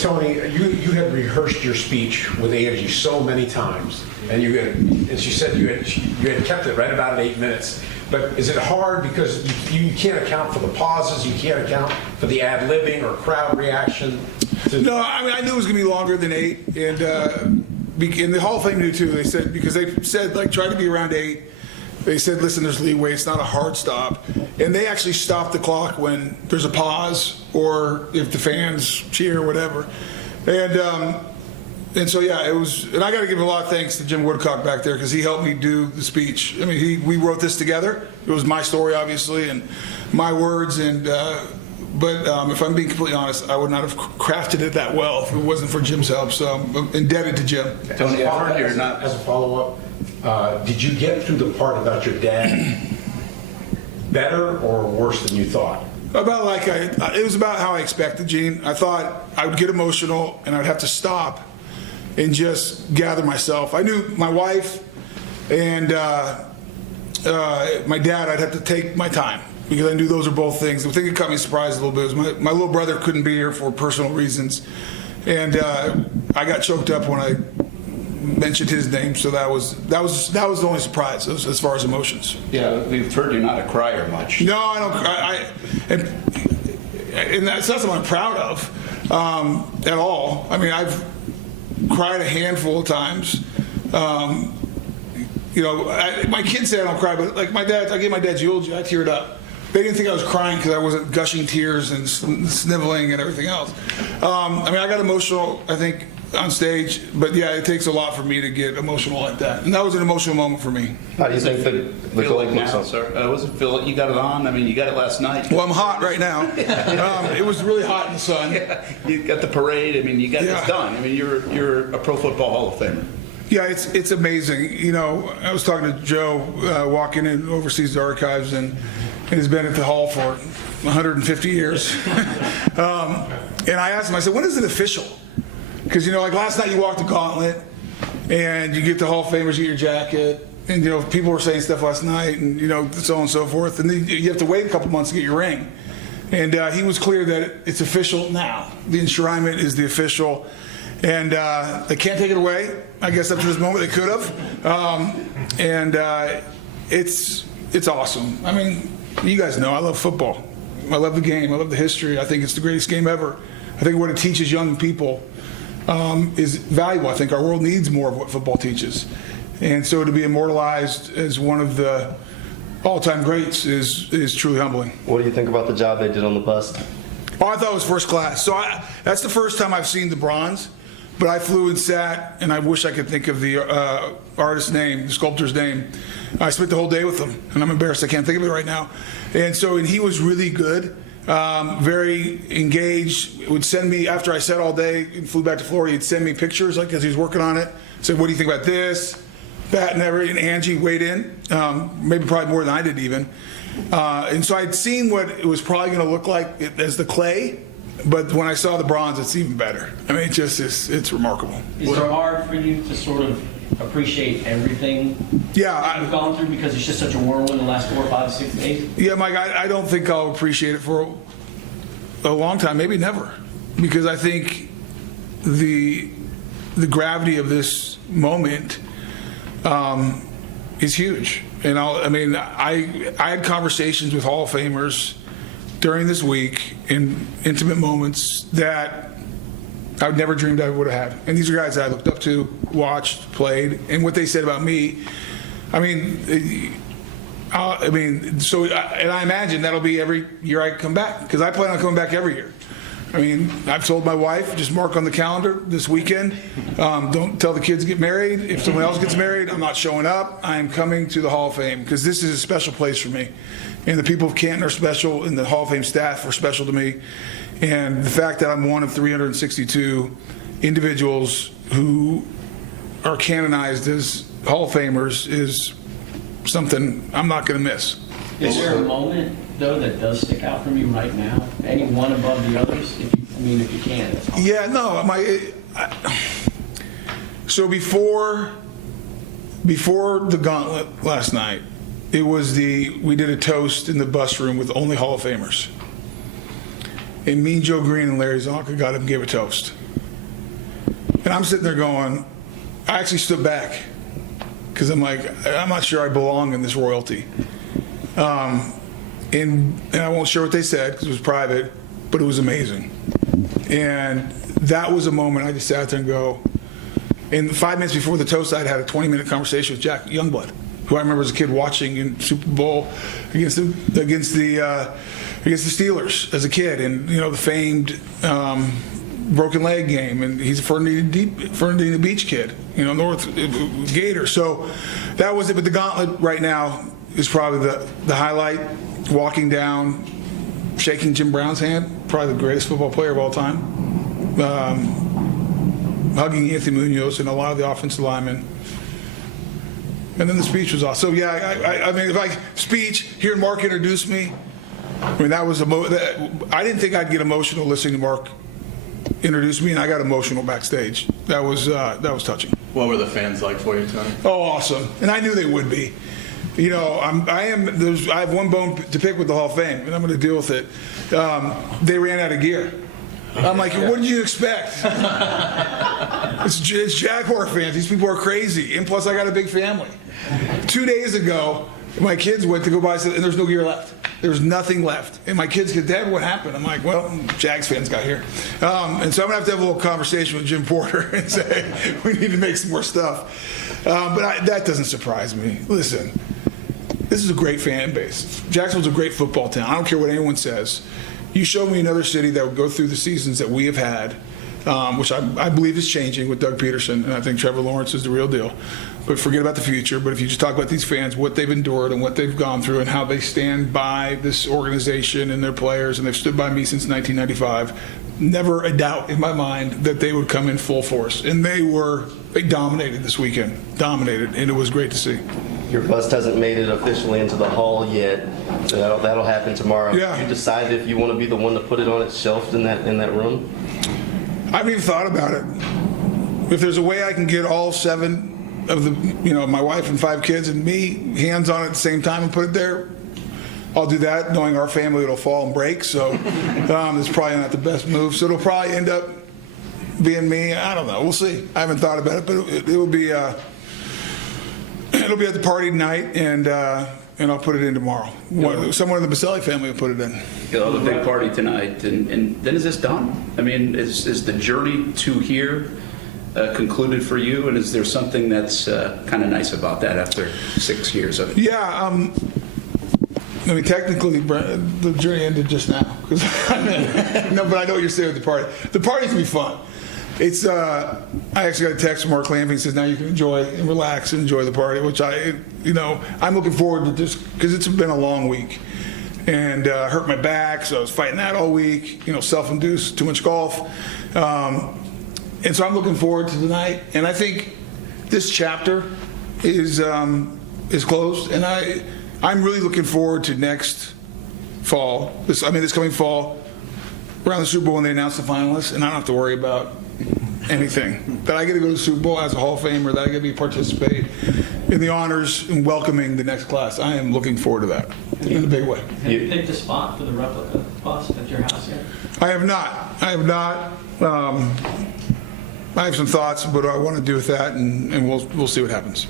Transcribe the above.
Tony, you had rehearsed your speech with Angie so many times, and she said you had kept it right about 8 minutes. But is it hard because you can't account for the pauses, you can't account for the ad-libbing or crowd reaction? No, I mean, I knew it was going to be longer than 8, and the Hall of Fame knew too. They said, because they said, like, try to be around 8. They said, listen, there's leeway, it's not a hard stop. And they actually stop the clock when there's a pause or if the fans cheer or whatever. And so, yeah, it was, and I got to give a lot of thanks to Jim Woodcock back there because he helped me do the speech. I mean, we wrote this together. It was my story, obviously, and my words. But if I'm being completely honest, I would not have crafted it that well if it wasn't for Jim's help. So I'm indebted to Jim. Tony, as a follow-up, did you get through the part about your dad better or worse than you thought? It was about how I expected, Gene. I thought I would get emotional and I'd have to stop and just gather myself. I knew my wife and my dad, I'd have to take my time because I knew those are both things. The thing that caught me surprised a little bit was my little brother couldn't be here for personal reasons. And I got choked up when I mentioned his name, so that was the only surprise as far as emotions. Yeah, we've heard you're not a crier much. No, I don't. And that's not something I'm proud of at all. I mean, I've cried a handful of times. My kids say I don't cry, but like I gave my dad's eulogy, I teared up. They didn't think I was crying because I wasn't gushing tears and sniveling and everything else. I got emotional, I think, on stage, but yeah, it takes a lot for me to get emotional like that. And that was an emotional moment for me. How do you think the goal like now, sir? Wasn't feel like you got it on? I mean, you got it last night. Well, I'm hot right now. It was really hot in the sun. Yeah, you got the parade. I mean, you got this done. I mean, you're a Pro Football Hall of Famer. Yeah, it's amazing. You know, I was talking to Joe walking in overseas archives, and he's been at the Hall for 150 years. And I asked him, I said, when is it official? Because, like last night you walked the gauntlet and you get the Hall of Famers, you get your jacket, and, people were saying stuff last night and, so on and so forth. And then you have to wait a couple months to get your ring. And he was clear that it's official now. The enshrinement is the official. And they can't take it away. I guess up to this moment they could have. It's awesome. I mean, you guys know I love football. I love the game. I love the history. I think it's the greatest game ever. I think what it teaches young people is valuable. I think our world needs more of what football teaches. And so to be immortalized as one of the all-time greats is truly humbling. What do you think about the job they did on the bust? Oh, I thought it was first class. So that's the first time I've seen the bronze, but I flew and sat, and I wish I could think of the artist's name, the sculptor's name. I spent the whole day with him, and I'm embarrassed I can't think of it right now. And he was really good. Very engaged. Would send me, after I sat all day and flew back to Florida, he'd send me pictures as he was working on it. Said, what do you think about this, that, and everything. And Angie weighed in, maybe probably more than I did even. And so I'd seen what it was probably going to look like as the clay, but when I saw the bronze, it's even better. I mean, it's remarkable. Is it hard for you to sort of appreciate everything you've gone through because it's just such a whirlwind the last 4, 5, 6 days? Yeah, Mike, I don't think I'll appreciate it for a long time, maybe never, because I think the gravity of this moment is huge. And I had conversations with Hall of Famers during this week in intimate moments that I would never dreamed I would have had. And these are guys that I looked up to, watched, played, and what they said about me. And I imagine that'll be every year I come back, because I plan on coming back every year. I mean, I've told my wife, just mark on the calendar this weekend. Don't tell the kids to get married. If someone else gets married, I'm not showing up. I am coming to the Hall of Fame because this is a special place for me. And the people of Canton are special, and the Hall of Fame staff are special to me. And the fact that I'm one of 362 individuals who are canonized as Hall of Famers is something I'm not going to miss. Is there a moment, though, that does stick out for me right now? Any one above the others? If you can. That's all. Yeah, no. So before the gauntlet last night, we did a toast in the bus room with only Hall of Famers. And me, Joe Green, and Larry Zonka got up and gave a toast. And I'm sitting there going, I actually stood back because I'm like, I'm not sure I belong in this royalty. And I won't share what they said because it was private, but it was amazing. And that was a moment I just sat there and go, and 5 minutes before the toast, I'd had a 20-minute conversation with Jack Youngblood, who I remember as a kid watching in Super Bowl against the Steelers as a kid, and the famed broken leg game, and he's a Fernandina Beach kid, North Gator. So that was it. But the gauntlet right now is probably the highlight. Walking down, shaking Jim Brown's hand, probably the greatest football player of all time. Hugging Anthony Munoz and a lot of the offensive linemen. And then the speech was awesome. So yeah, I mean, speech, hearing Mark introduce me, I mean, that was I didn't think I'd get emotional listening to Mark introduce me, and I got emotional backstage. That was touching. What were the fans like for you, Tony? Oh, awesome. And I knew they would be. I have one bone to pick with the Hall of Fame, and I'm going to deal with it. They ran out of gear. I'm like, what did you expect? It's Jaguar fans. These people are crazy. And plus, I got a big family. 2 days ago, my kids went to go buy something, and there's no gear left. There's nothing left. And my kids go, Dad, what happened? I'm like, well, Jags fans got here. And so I'm going to have a little conversation with Jim Porter and say, we need to make some more stuff. But that doesn't surprise me. Listen, this is a great fan base. Jacksonville's a great football town. I don't care what anyone says. You show me another city that would go through the seasons that we have had, which I believe is changing with Doug Peterson, and I think Trevor Lawrence is the real deal. But forget about the future. But if you just talk about these fans, what they've endured and what they've gone through and how they stand by this organization and their players, and they've stood by me since 1995, never a doubt in my mind that they would come in full force. And they dominated this weekend. Dominated, and it was great to see. Your bust hasn't made it officially into the hall yet. That'll happen tomorrow. Yeah. You decided if you want to be the one to put it on its shelf in that room? I haven't even thought about it. If there's a way I can get all 7 of my wife and 5 kids and me hands on it at the same time and put it there, I'll do that, knowing our family it'll fall and break. So it's probably not the best move. So it'll probably end up being me. I don't know. We'll see. I haven't thought about it, but it will be. It'll be at the party tonight, and I'll put it in tomorrow. Someone in the Boselli family will put it in. The big party tonight, and then is this done? I mean, is the journey to here concluded for you, and is there something that's kind of nice about that after 6 years of it? Yeah. I mean, technically, the journey ended just now. No, but I know what you're saying with the party. The party's gonna be fun. It's. I actually got a text from Mark Lamping that says now you can enjoy and relax and enjoy the party, which I'm looking forward to this because it's been a long week, and hurt my back, so I was fighting that all week. Self-induced, too much golf, and so I'm looking forward to tonight. And I think this chapter is closed, and I'm really looking forward to next fall. This coming fall, around the Super Bowl when they announce the finalists, and I don't have to worry about anything. That I get to go to the Super Bowl as a Hall of Famer, that I get to participate in the honors and welcoming the next class. I am looking forward to that in a big way. Have you picked a spot for the replica bust at your house yet? I have not. I have some thoughts about what I want to do with that, and we'll see what happens.